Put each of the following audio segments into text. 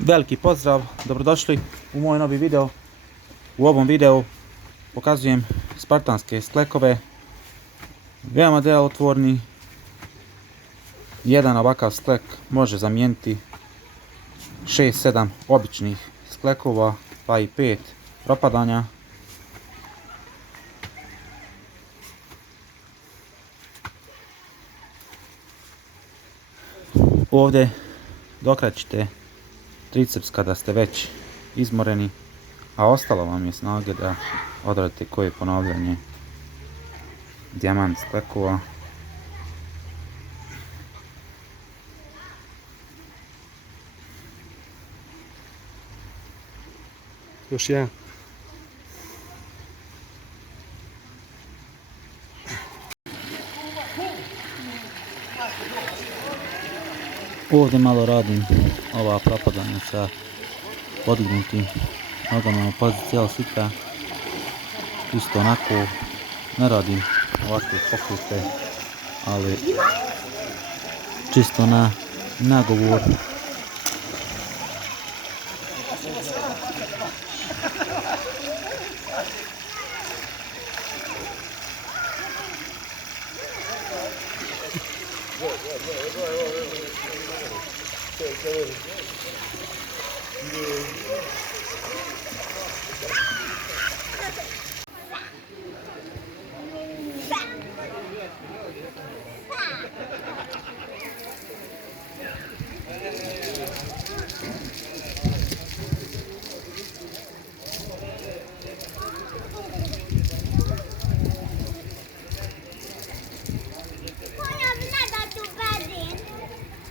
Veliki pozdrav, dobrodošli u moj novi video. U ovom videu pokazujem spartanske sklekove, veoma djelotvorni. Jedan ovakav sklek može zamijeniti 6-7 običnih sklekova, pa i 5 propadanja. Ovdje dokraćite triceps kada ste već izmoreni, a ostalo vam je snage da odradite koje ponavljanje dijamant sklekova. Još jedan. Ovdje malo radim ova propadanja sa podignutim nogama u poziciji L sita. Isto onako ne radim ovakve pokrete, ali čisto na nagovor.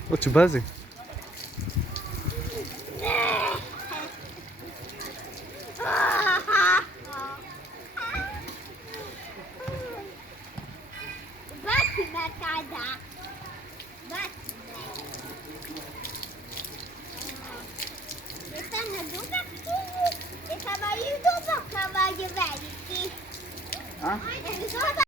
What you buzzing? Essa vai ir do boca, vai de velho.